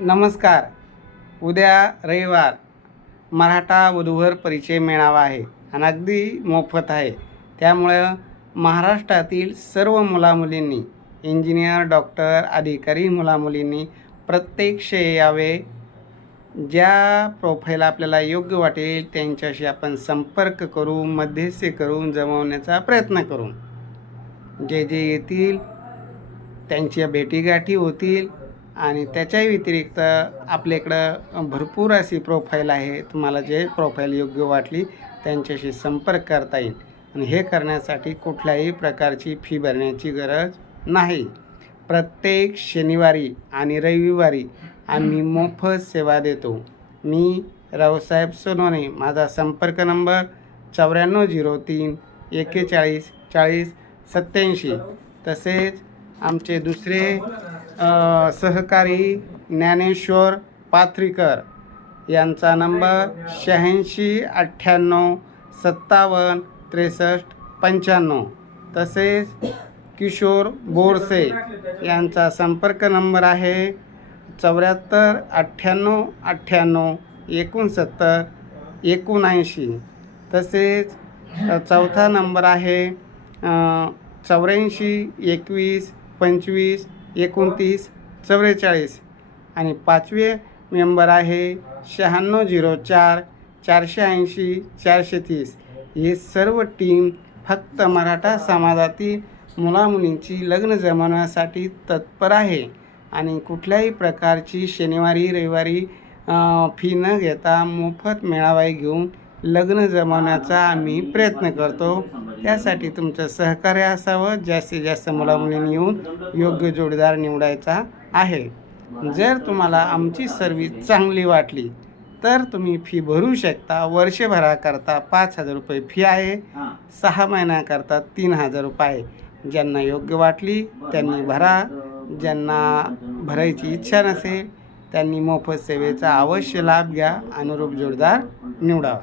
नमस्कार. उद्या रविवार मराठा वधूवर परिचय मेळावा आहे आणि अगदी मोफत आहे. त्यामुळं महाराष्ट्रातील सर्व मुलामुलींनी, इंजिनियर, डॉक्टर, अधिकारी मुलामुलींनी प्रत्यक्ष यावे. ज्या प्रोफाईल आपल्याला योग्य वाटेल त्यांच्याशी आपण संपर्क करू, मध्यस्थी करून जमवण्याचा प्रयत्न करू. जे जे येतील त्यांच्या भेटीगाठी होतील आणि त्याच्याही व्यतिरिक्त आपल्याकडं भरपूर अशी प्रोफाईल आहे. तुम्हाला जे प्रोफाईल योग्य वाटली त्यांच्याशी संपर्क करता येईल आणि हे करण्यासाठी कुठल्याही प्रकारची फी भरण्याची गरज नाही. प्रत्येक शनिवारी आणि रविवारी आम्ही मोफत सेवा देतो. मी रावसाहेब सोनवणे. माझा संपर्क नंबर 9403 41 40 87. तसेच आमचे दुसरे सहकारी ज्ञानेश्वर पाथरीकर यांचा नंबर 86 98 57 63 95. तसेच किशोर बोरसे यांचा संपर्क नंबर आहे 74 98 98 69 79. तसेच चौथा नंबर आहे 84 21 25 29 44 आणि पाचवे मेंबर आहे 9604 480 430. हे सर्व टीम फक्त मराठा समाजातील मुलामुलींची लग्न जमवण्यासाठी तत्पर आहे आणि कुठल्याही प्रकारची शनिवारी रविवारी फी न घेता मोफत मेळावा घेऊन लग्न जमवण्याचा आम्ही प्रयत्न करतो. त्यासाठी तुमचं सहकार्य असावं. जास्तीत जास्त मुलामुलींनी येऊन योग्य जोडीदार निवडायचा आहे. जर तुम्हाला आमची सर्व्हिस चांगली वाटली तर तुम्ही फी भरू शकता. वर्षभराकरता 5,000 रुपये फी आहे. 6 महिन्याकरता 3,000 रुपये. ज्यांना योग्य वाटली त्यांनी भरा. ज्यांना भरायची इच्छा नसेल त्यांनी मोफत सेवेचा अवश्य लाभ घ्या. अनुरूप जोडीदार निवडावा.